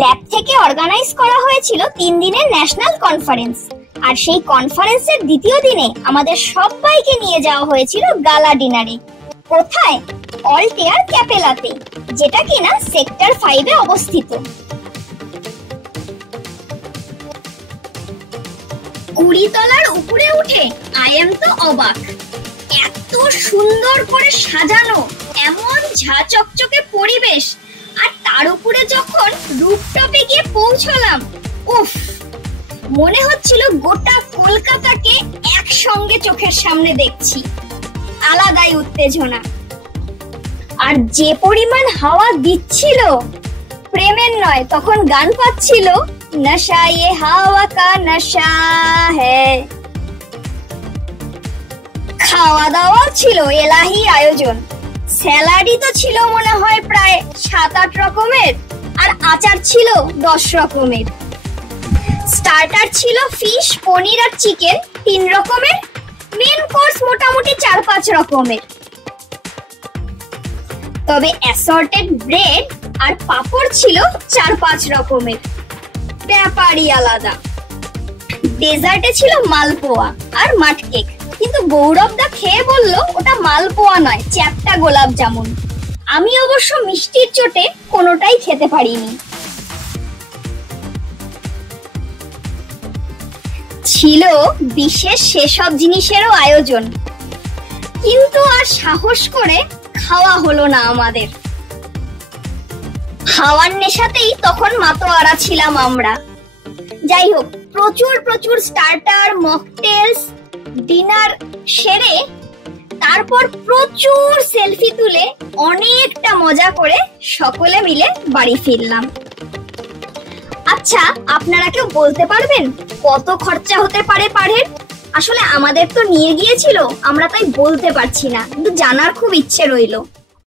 Lab থেকে organise করা হয়েছিল 3 দিনের ন্যাশনাল কনফারেন্স। আর সেই কনফারেন্সের দ্বিতীয় দিনে আমাদের সবাইকে নিয়ে যাওয়া হয়েছিল গালা ডিনারে। কোথায়? অল্টেয়ার ক্যাপেলাতে, যেটা কিনা সেক্টর 5-এ অবস্থিত। 20 তলার উপরে উঠে আই এম তো অবাক। এত সুন্দর করে সাজানো, এমন ঝা চকচকে পরিবেশ, আর তার উপরে যখন রুফটপে গিয়ে পৌঁছলাম, উফ, মনে হচ্ছিল গোটা কলকাতাকে একসঙ্গে চোখের সামনে দেখছি। আলাদাই উত্তেজনা। আর যে পরিমাণ হাওয়া দিচ্ছিল, প্রেমের নয়, তখন গান পাচ্ছিল, নশা ইয়ে হাওয়া কা নশা হ্যায়। খাওয়া দাওয়া ছিল এলাহি আয়োজন। স্যালাডই তো ছিল মনে হয় প্রায় 7-8 রকমের, আর আচার ছিল 10 রকমের। স্টার্টার ছিল ফিশ, পনির আর চিকেন 3 রকমের। মেন কোর্স মোটামুটি 4-5 রকমের। তবে অ্যাসর্টেড ব্রেড আর পাপড় ছিল 4-5 রকমের। ব্যাপারই আলাদা। ডেজার্টে ছিল মালপোয়া আর মাটকেক, কিন্তু গৌরব দা খেয়ে বলল ওটা মালপোয়া নয়, চ্যাপ্টা গোলাপ জামুন। আমি অবশ্য মিষ্টির চোটে কোনোটাই খেতে পারিনি। ছিল বিশেষ সেসব জিনিসেরও আয়োজন, কিন্তু আর সাহস করে খাওয়া হলো না আমাদের। হাওয়ার নেশাতেই তখন মাতোয়ারা ছিলাম আমরা। যাই হোক, প্রচুর স্টার্টার, মকটেলস, ডিনার সেরে তারপর প্রচুর সেলফি তুলে অনেকটা মজা করে সকলে মিলে বাড়ি ফিরলাম। আচ্ছা, আপনারা কেউ বলতে পারবেন কত খরচা হতে পারে পাড়ের? আসলে আমাদের তো নিয়ে গিয়েছিল, আমরা তাই বলতে পারছি না, কিন্তু জানার খুব ইচ্ছে রইলো।